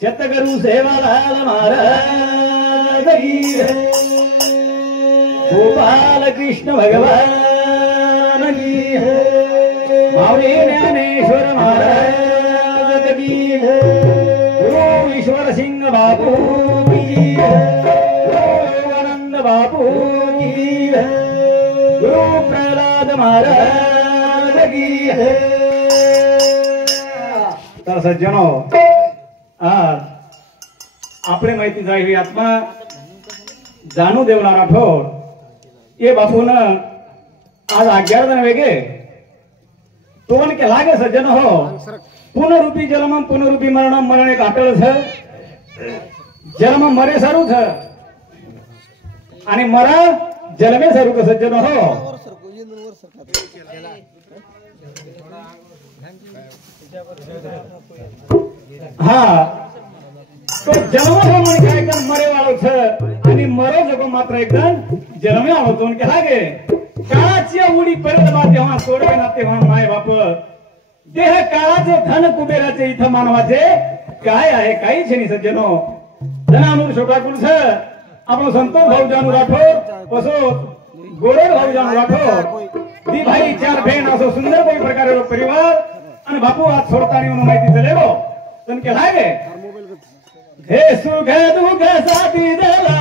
शतगुरु सेवालाल महाराज की गोपाल कृष्ण भगवान की मावली ज्ञानेश्वर महाराज की गुरु ईश्वर सिंह बापू की आनंद बापू की गुरु प्रहलाद महाराज की। तर सज्जनों आज आपले माहिती जाईल आत्मा जाणू देवला राठोड ये बापून आज 11 जण वेगळे तोन के लागे सज्जन हो पुनरूपी जन्म पुनरूपी मरण मरण एक आटळ छ जन्म मरे सारू छ आणि मरा जन्मे सारू का सज्जन हो। हा तो जन्म हो म्हणजे एकदम मरे वाळो छ आणि मरो जगो मात्र एकदम जन्मे आलो तोन के लागे काळाची उडी परत बा तेव्हा सोडवे ना तेव्हा माय बाप देह काळाचे धन कुबेराचे इथं मानवाचे काय आहे काहीच नाही सज्जनो। धनानुर शोकाकुल छ आपण संतोष भाऊ जानू राठोड कसो गोरेड भाऊ जानू राठोड दी भाई 4 बहन असो सुंदर कोई प्रकारे परिवार आणि बापू आज सोडतानी म्हणून माहिती चलेलो तन के लागे हे सुख दुख साथी देला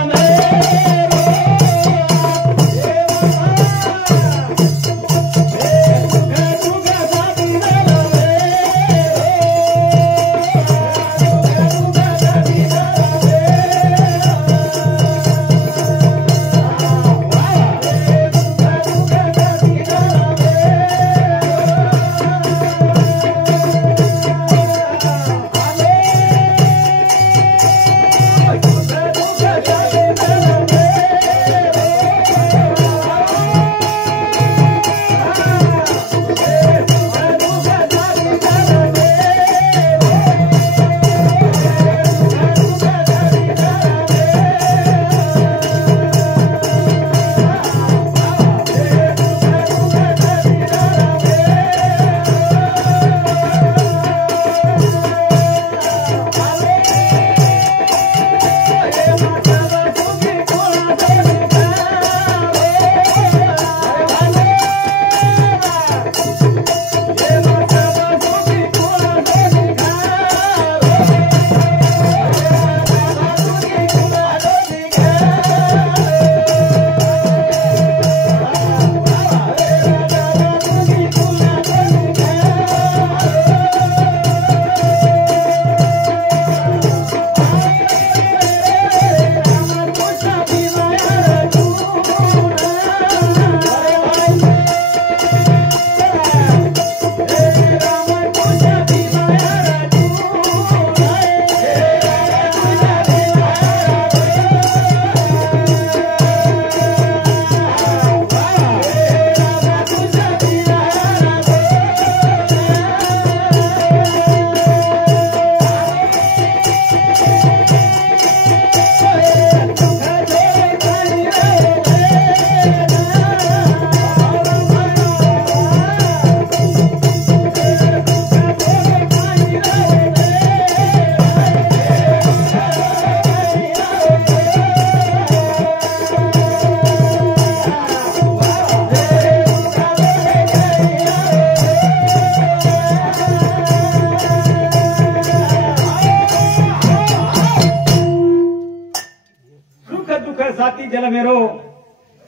जल मेरो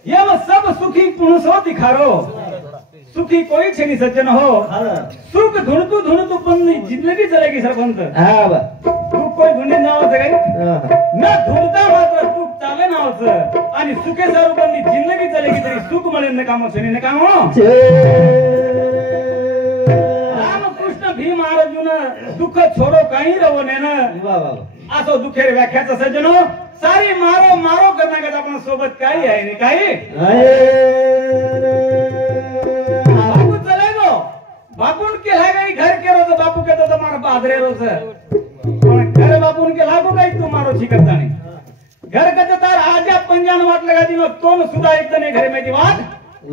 ये सब सुखी पुरुषो दिखारो सुखी कोई छे नहीं सज्जन हो सुख ढूंढतू पण जिंदगी चलेगी सरपंच दुःख कोई ढूंढे नाव काही ना ढूंढता मात्र सुख चाले नावच आणि सुखे सारू पण जिंदगी चलेगी तरी सुख मिळेल न काम सनी न काम रामकृष्ण भीम अर्जुन दुःख छोड़ो काही रहो ने ना असो दुखेर व्याख्याचा सज्जनो सारी मारो मारो करण्याकरता आपण सोबत काही आहे नाही काही बापू चले गो बापून के है गई घर के रोज बापू के तो तुम्हारा बादरे रोज घर बापून के लागो काही तू मारो शिकता नहीं घर का तार आजा पंजान वाट लगा दी तो सुधा एकदम घरे में दी वाट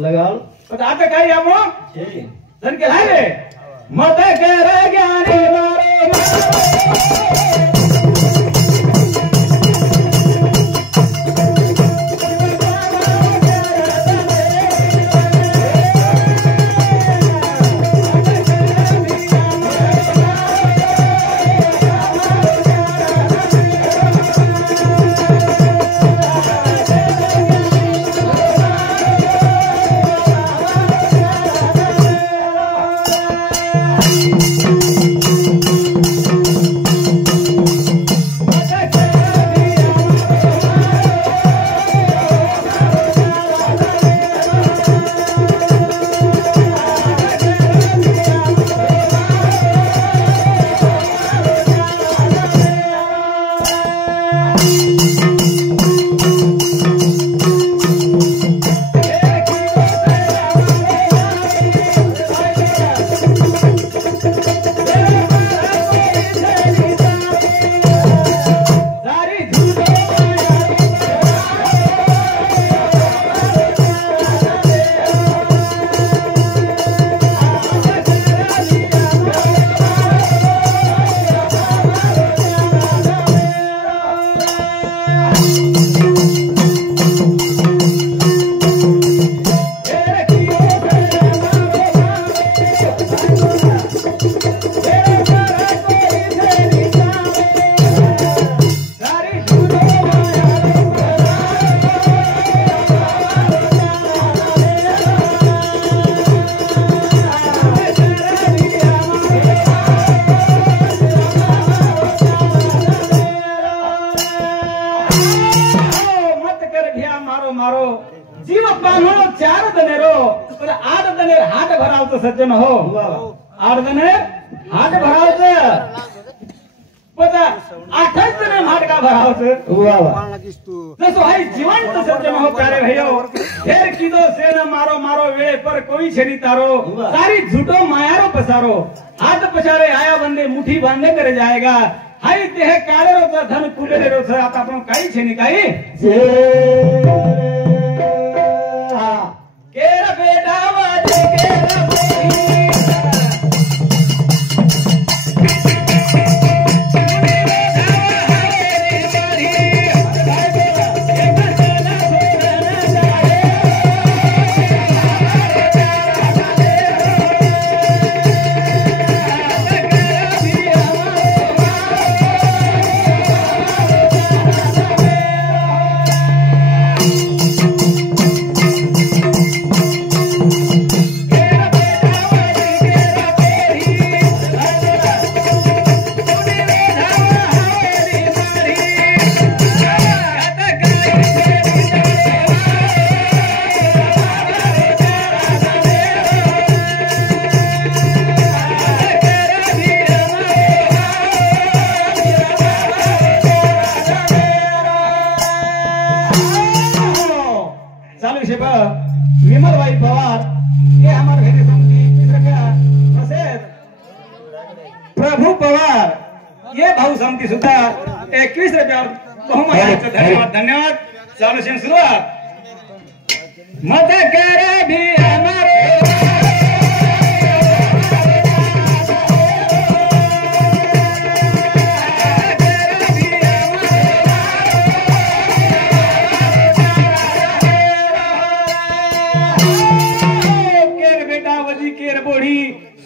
लगाओ तो आता काय आमो धन के लागे मत कर ज्ञानी मारो सज्जन हो आर्धने हाट भरावचं पता 28 जने हाट का भरावचं जसो हाई जिवंत सज्जन हो प्यारे भैयो फिर किदो से न मारो मारो वे पर कोई छेनी तारो सारी झूठो मायारो पसारो हाथ पछारे आया बंदे मुठी बांधे करे जाएगा हाई देह काळे रो धन कुले रो आता आपण काही छेनी काही केरा बेटा वाजे केरा विमलबाई पवार ये हमारे भेरे प्रभु पवार ये भाऊ समिती सुद्धा 21 रुपया बहुमत धन्यवाद धन्यवाद चालू से सुरुवात मत करे भी हमारे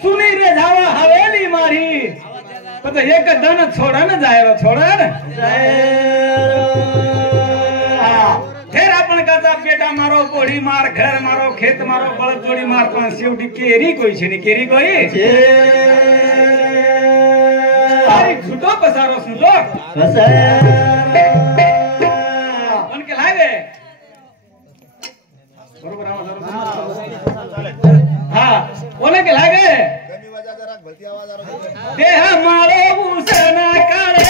सुनी रे जावा हवेली मारी पता एक दन छोड़ा न जायरो छोड़ा न फिर अपन कहता बेटा मारो पोड़ी मार घर मारो खेत मारो बळद जोड़ी मार पण शेवटी केरी कोई छे नी केरी कोई सारी झूठो पसारो सुनो मन के लागे बरोबर हां ओने के लागे देह मारो भूषण करे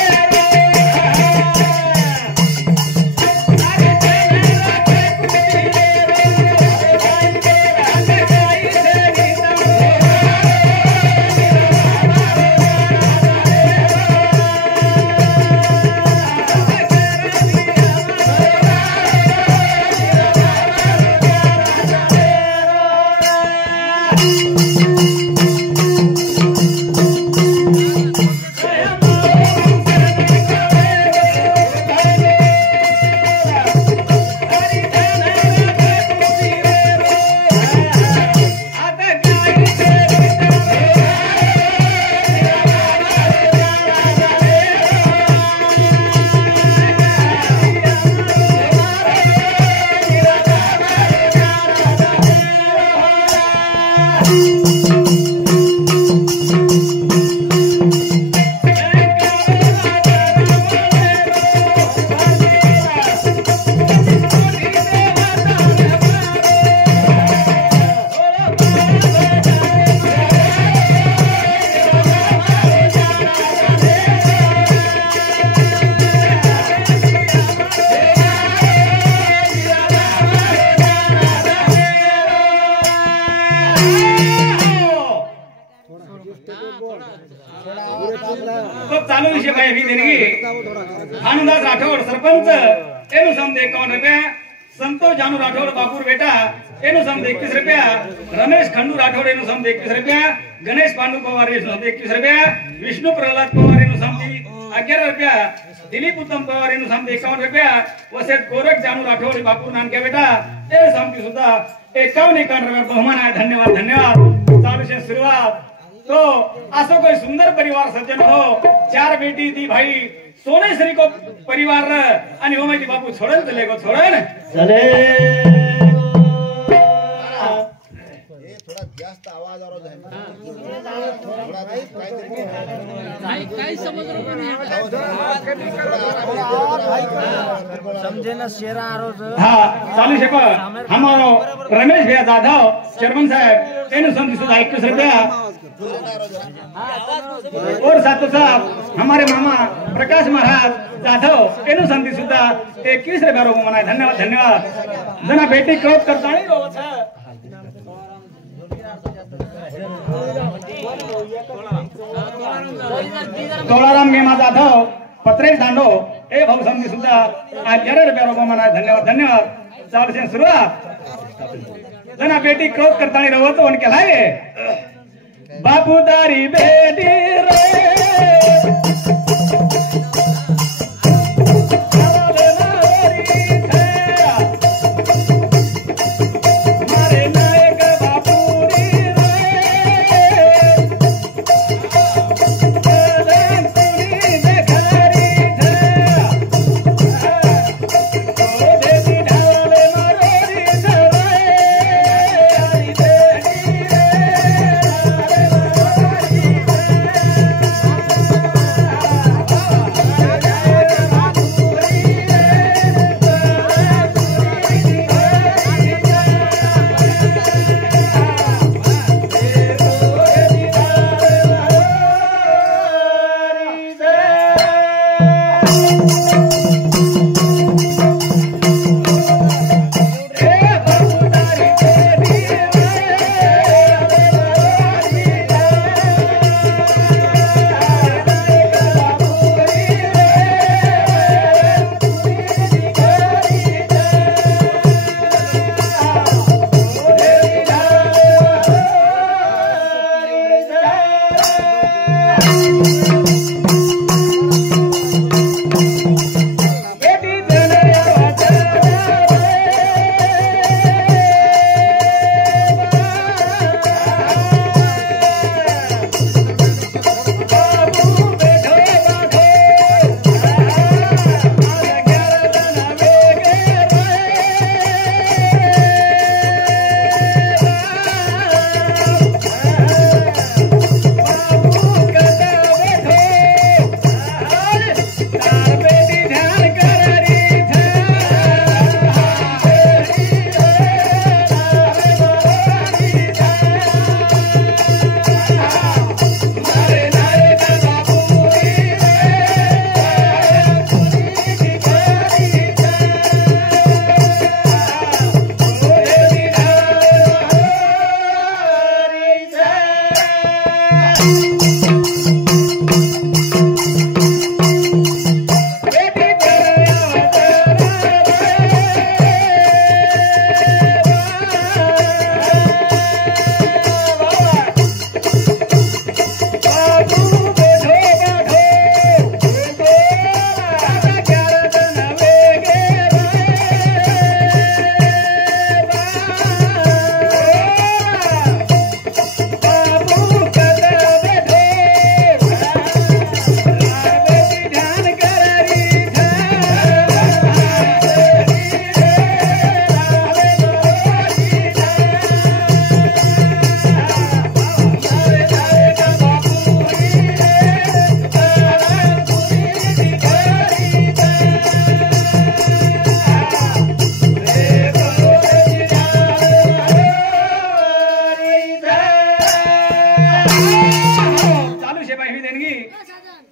चालू विषय काय ही देणगी भानुदास राठोड सरपंच एनु समदे 51 रुपया, संतोष जानू राठोड बापूर बेटा एनु समदे 21 रुपया, रमेश खंडू राठोड एनु समदे 21 रुपया, गणेश पांडू पवार एनु समदे 21 रुपया, विष्णू प्रहलाद पवार एनु समदे 11 रुपया, दिलीप उत्तम पवार एनु समदे 51 रुपया, वसेत गोरख जानू राठोड बापूर नानके बेटा ए समती सुद्धा 51 रुपया बहुमान आहे. धन्यवाद धन्यवाद. चालू से सुरुवात तो असो कोई सुंदर परिवार सज्जन हो, 4 बेटी थी भाई सोनेश्री को परिवार आणि हो माहिती बापू छोडन चले गो छोडन चले थोड़ा जास्त आवाज आ रहा है काय समझ रहे समझे ना शेरा आ रहा हाँ चालू से हमारो रमेश भैया जाधव चेयरमैन साहब एनु समझी सुधा 21 रुपया और साथो साथ हमारे मामा प्रकाश महाराज जाधव एनु समझी सुधा 21 रुपया रोग मनाए. धन्यवाद धन्यवाद. जना बेटी क्रोध करता नहीं रो तोलाराम मेमा जाधव पत्रेश दांडो ए भाऊ समझी सुद्धा 11 रुपया रोग मनाए. धन्यवाद धन्यवाद. चालू से सुरुवात जना बेटी क्रोध करता नहीं रहो तो उनके लाए बापूदारी बेटी रे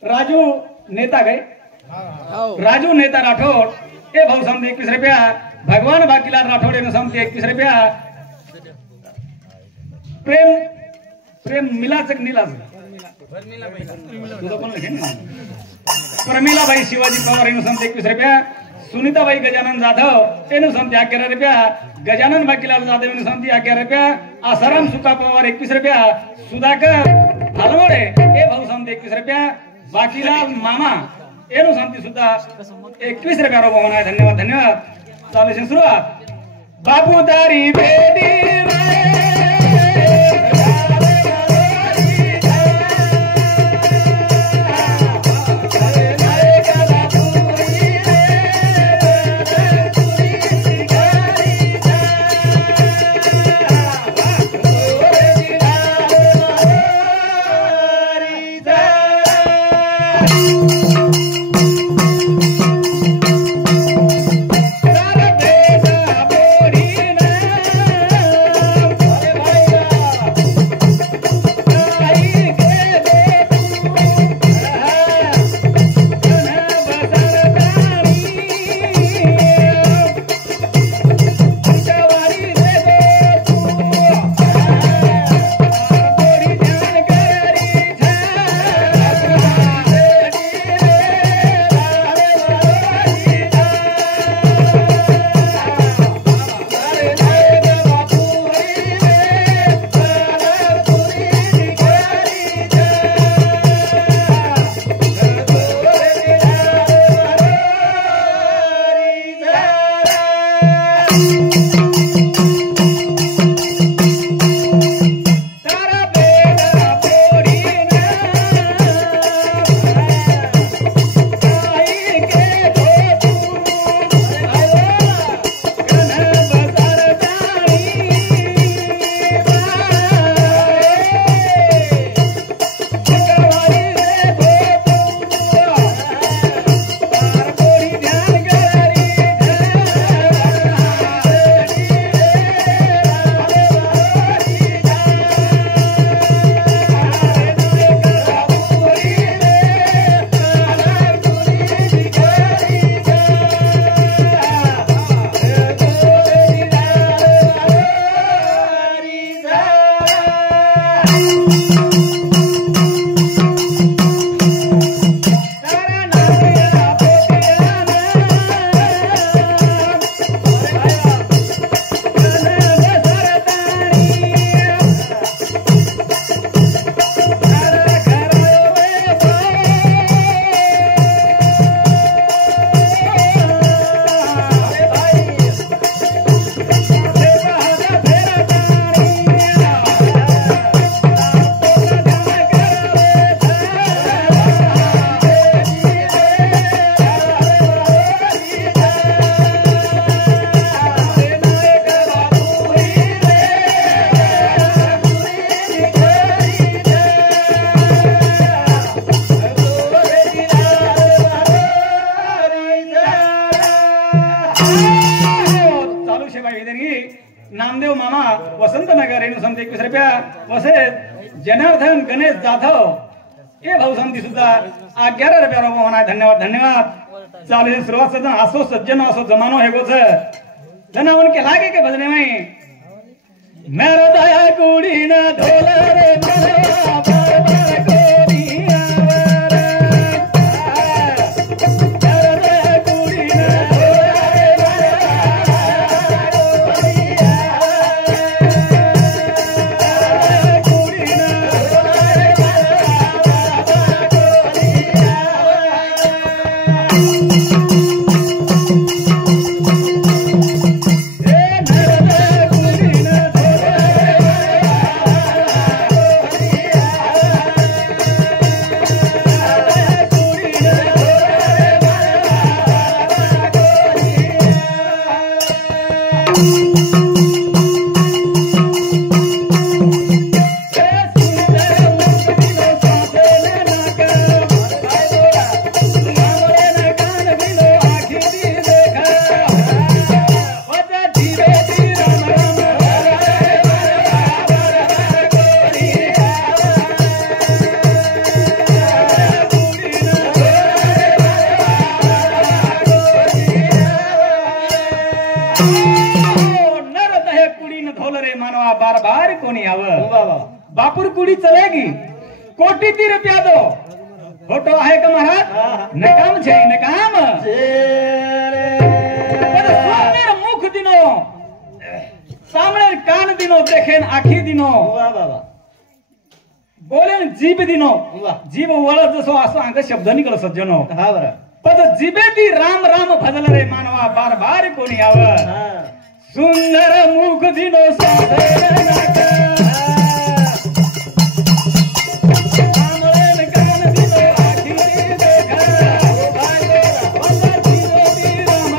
राजू नेता गए राजू नेता राठौड़ ए भाऊ समते 21 रुपया भगवान बाकीलाल राठौड़ ने समते 21 रुपया प्रेम प्रेम मिलाचक नीलाच तुझं पण लिखे ना प्रमिलाबाई शिवाजी पवार ने समते 21 रुपया सुनीताबाई गजानन जाधव एनु समते 11 रुपया गजानन बाकीलाल जाधव ने समते 11 रुपया आसाराम सुका पवार 21 रुपया सुधाकर हलवडे ए भाऊ समते 21 रुपया बाकीलाल मामा एनु समते सुद्धा 21 रुपया रो होना है धन्यवाद धन्यवाद चालू से सुरुवात बापू तारी बेटी नामदेव मामा वसंत नगर रेणू समते 21 रुपया वसे जनार्दन गणेश जाधव ए भाऊ समती सुद्धा 11 रुपया रो होना धन्यवाद धन्यवाद चालू सुरुवात सदन असो सज्जन असो जमानो है गोछ जना उनके लागे के भजने में मेरा दया कुड़ी ना ढोला रे मेरा बार बार कोरी आवारा मेरा दया कुड़ी ना ढोला रे मेरा कुड़ी ना ढोला रे मेरा शाहपुर कुड़ी चलेगी कोटी 3 रुपया दो फोटो है का महाराज नकाम छे नकाम पर सुंदर मुख दिनो सामने कान दिनो देखेन आखी दिनो वाह बाबा बोले जीभ दिनो जीभ वळत जसो असो अंग शब्द निकल सज्जनो हा बरं पद जिबेती राम राम भजल रे मानवा बार बार कोणी आव हा सुंदर मुख दिनो साधन नाक सामळे कान दिनो आखी देखा वंदर दिनो ती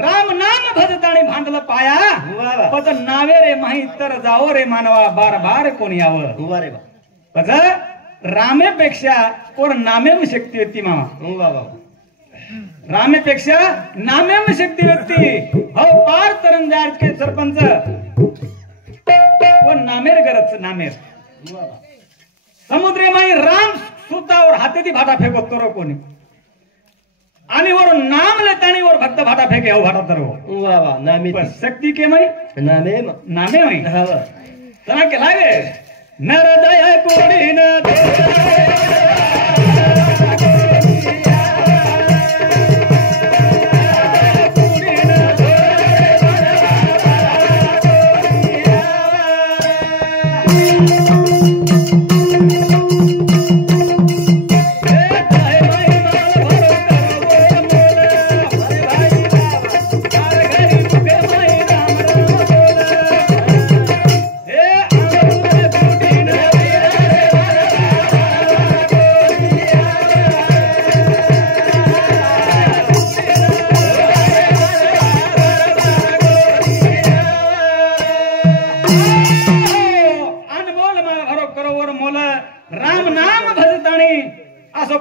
राम जाओ रे मानवा बार बार कोणी यावं उभा रे बा पद रामेपेक्षा कोण नामेव शक्ती व्यक्ती मामा उभा बाबा रामेपेक्षा नामेव शक्ती व्यक्ती हो पार तरंजाज के सरपंच कोण नामेर गरज नामेर समुद्रे माई राम सुतावर हातेती भाटा फेकत करो कोणी आणि वर नाम लेतानी वर भक्त भाटा फेके हो भाटा तर उभा बा नामी पण शक्ती के माई नामे नामे माई हा तना के लागे नर दया कोणी न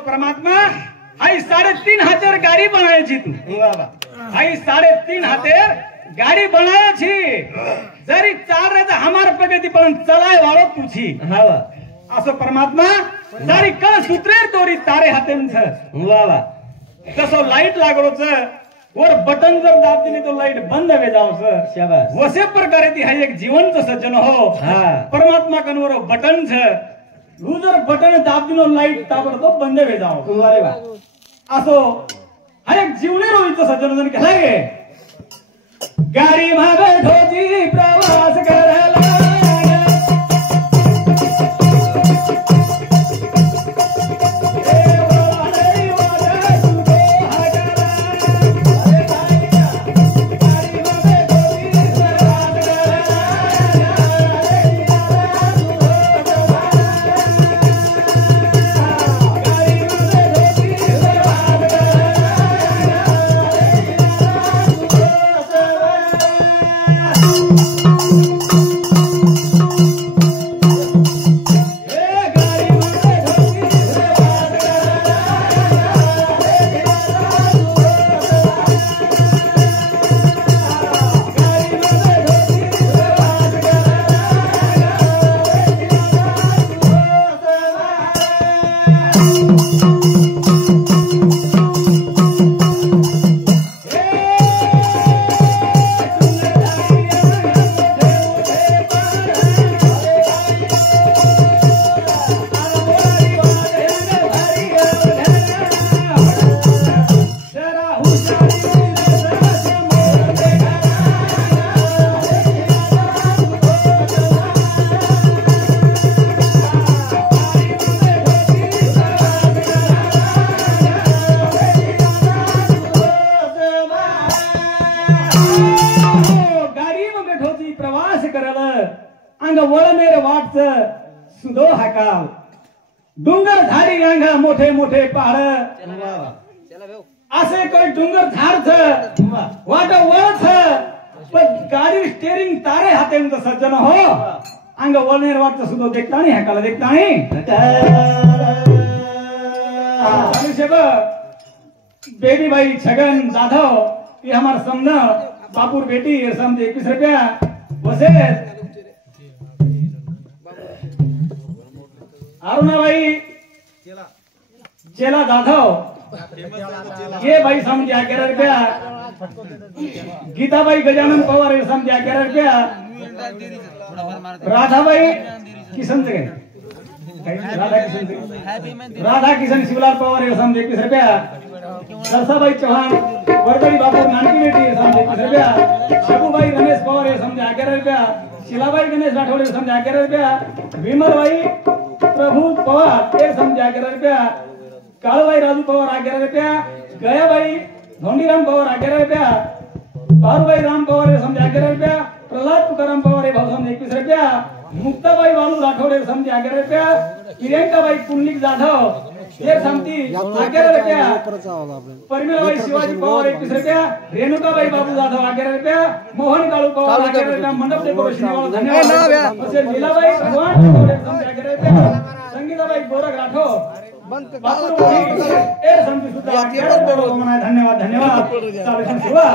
परमात्मा आई 3.5 हाथेर गाड़ी बनाए छी तू आई 3.5 हाथेर गाड़ी बनाए छी जरी 4 रे हमार प्रगति पण चलाय वालो तू छी हावा असो परमात्मा जरी कळ सूत्रेर तोरी तारे हातेन छ वावा तसो लाईट लागलो छ वर बटन जर दाब दिले तो लाईट बंद वे जाव छ शाबास वसे प्रकारे ती हाय एक जिवंत सज्जन हो हा परमात्मा कनवर बटन छ जर बटन दाब दिलो लाईट ताबडतोब बंद वे जाव अरे वा असो हा एक जीवने रोईचं सज्जन जण केला गे गाडी मागे ढोची प्रवास करायला प्रवास करल अंग वळनेर वाटच सुदो हाकाल डोंगर झाडी अंग मोठे मोठे पहाड असे काही डोंगर झाडच वाट वळच पण गाडी स्टेरिंग तारे हाते सज्जन हो अंग वळनेर वाटच सुदो देखतानी हाकाल देखतानी बेबी भाई छगन जाधव ये हमारे समना बापुर बेटी समझे 21 रुपया वसे अरुणा भाई चेला जाधव ये भाई समझे 11 रुपया गीता भाई गजानन पवार समझे 11 रुपया राधा भाई किशन से राधा किशन शिवलाल पवार समझे 21 रुपया सरसाबाई चौहान वरदड़ी बाबू नानकी बेटी समझे 21 रुपया शबूभाई रमेश पवार समझे 11 रुपया शिलाबाई गणेश राठौड़े समझे 11 रुपया विमल भाई प्रभु पवार ये समझे 11 रुपया कालूभाई राजू पवार 11 रुपया गया भाई धोंडीराम पवार 11 रुपया बारूभाई राम पवार समझे 11 रुपया प्रहलाद तुकाराम पवार भाव समझे 21 रुपया मुक्ताबाई बालू राठौड़े समझे 11 रुपया प्रियंका भाई पुंडलिक जाधव ये समती 11 रुपया परिमला भाई शिवाजी पवार 21 रुपया रेणुका भाई बाबू जाधव 11 रुपया मोहन काळू पवार 11 रुपया मंडप डेकोरेशन वाला धन्यवाद असे लीलाबाई भगवान समझे 11 रुपया संगीताबाई गोरख राठौर ए समती सुद्धा 11 रुपया धन्यवाद धन्यवाद चालू शिवा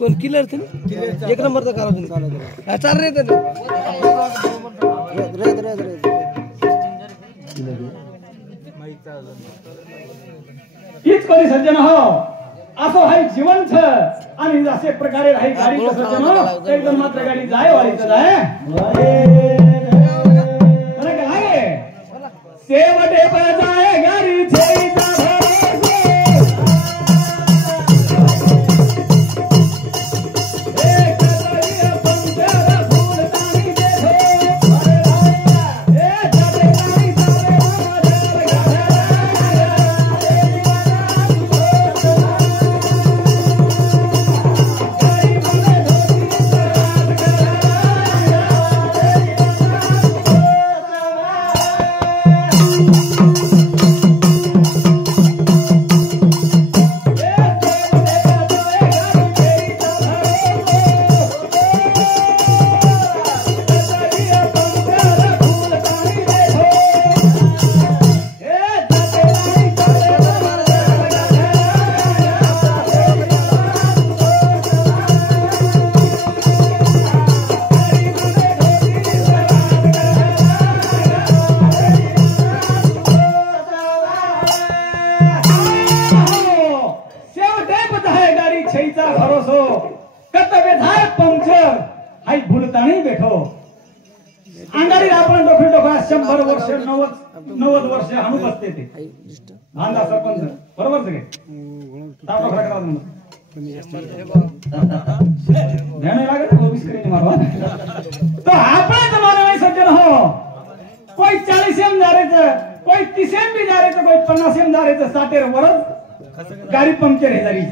कोण किलर थे एक नंबर तो करा तुम्ही चाल रे ते रे हीच कोणी सज्जन हो असो हाय जीवन छ आणि असे प्रकारे राही गाडी सज्जन हो एकदम मात्र गाडी जाय वालीच जाय अरे काय सेवटे बजाय गाडी छेईचा तो आपला जमाना में सज्जन हो कोई 40 जा रहे थे कोई 30 भी जा रहे थे कोई 50 जा रहे थे 60 वर्ष गाडी पंक्चर है जारी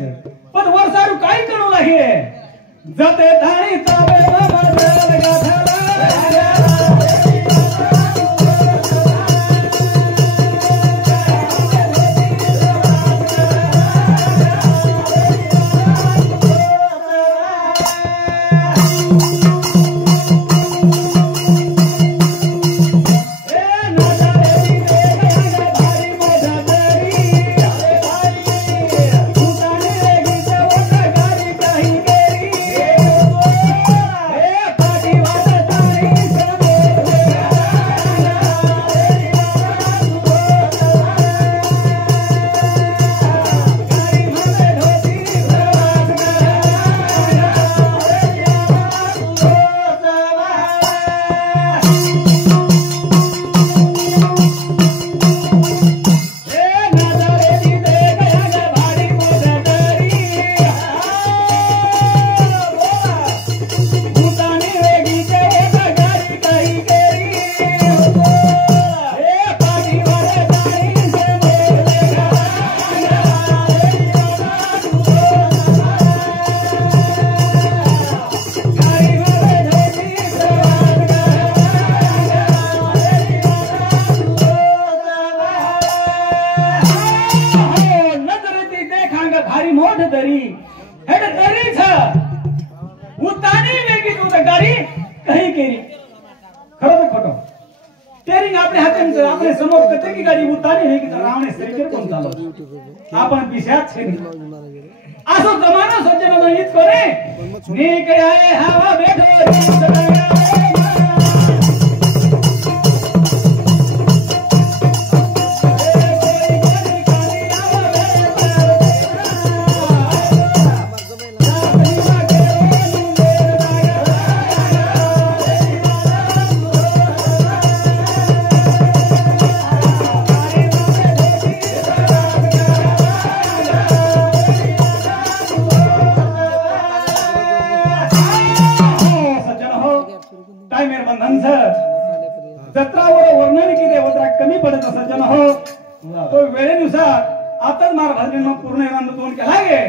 पण वर्षारू काय करू लागे जते धाणी ताबे बदल गाथा स्टेरिंग आपल्या हातांचं आपल्या समोर कथे की गाडी उतारी नाही की रावणे सरीकडे कोण चालव आपण पिशाच छेड असो जमाना सज्जन गणित करे नी के आए हवा बैठो जत्रावर वर्णन की देवत्रा कमी पडत सज्जन हो तो वेळेनुसार आताच मार भाजने पूर्ण दोन केला गे